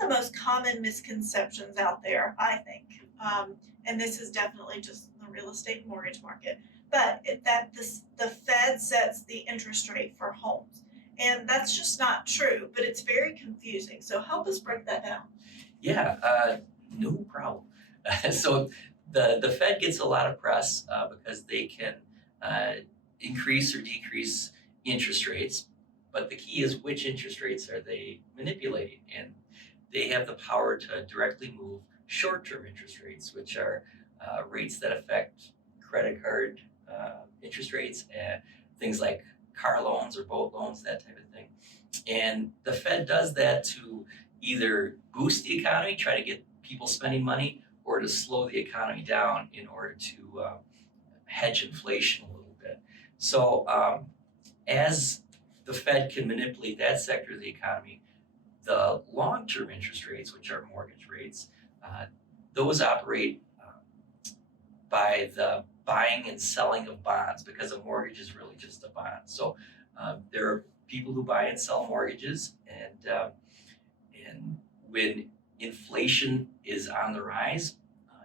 of the most common misconceptions out there, I think, and this is definitely just the real estate mortgage market, but that the Fed sets the interest rate for homes. And that's just not true, but it's very confusing. So help us break that down. Yeah, no problem. So the Fed gets a lot of press because they can uh, increase or decrease interest rates, but the key is which interest rates are they manipulating, and they have the power to directly move short-term interest rates, which are rates that affect credit card interest rates and things like car loans or boat loans, that type of thing. And the Fed does that to either boost the economy, try to get people spending money, or to slow the economy down in order to hedge inflation a little bit. So as the Fed can manipulate that sector of the economy, the long-term interest rates, which are mortgage rates, uh, those operate by the buying and selling of bonds, because a mortgage is really just a bond. So there are people who buy and sell mortgages, and when inflation is on the rise,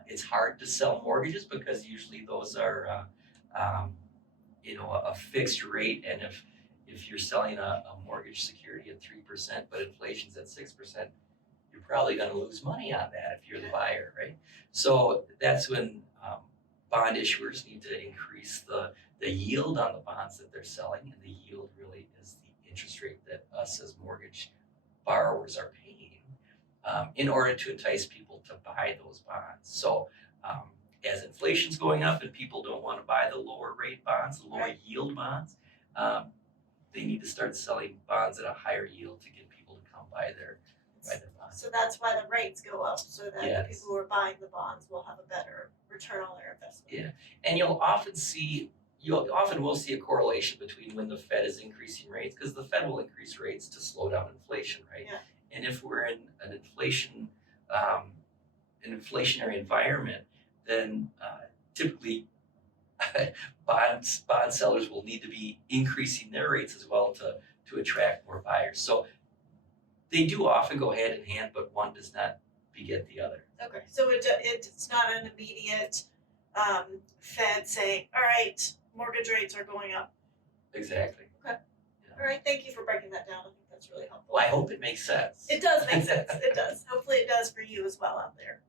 it's hard to sell mortgages because usually those are a fixed rate, and if you're selling a mortgage security at 3%, but inflation's at 6%, you're probably going to lose money on that if you're the buyer, right? So that's when bond issuers need to increase the yield on the bonds that they're selling, and the yield really is the interest rate that us as mortgage borrowers are paying in order to entice people to buy those bonds. So as inflation's going up and people don't want to buy the lower rate bonds, the lower yield bonds, they need to start selling bonds at a higher yield to get people to come buy their bonds. So that's why the rates go up, so that the Yes. people who are buying the bonds will have a better return on their investment. Yeah, and you'll often will see a correlation between when the Fed is increasing rates, because the Fed will increase rates to slow down inflation, right? Yeah. And if we're in an inflationary environment, then typically bond sellers will need to be increasing their rates as well to attract more buyers. So they do often go hand in hand, but one does not beget the other. Okay, so it's not an immediate Fed saying, all right, mortgage rates are going up. Exactly. Okay. Yeah. All right, thank you for breaking that down. I think that's really helpful. Well, I hope it makes sense. It does make sense. It does. Hopefully it does for you as well out there.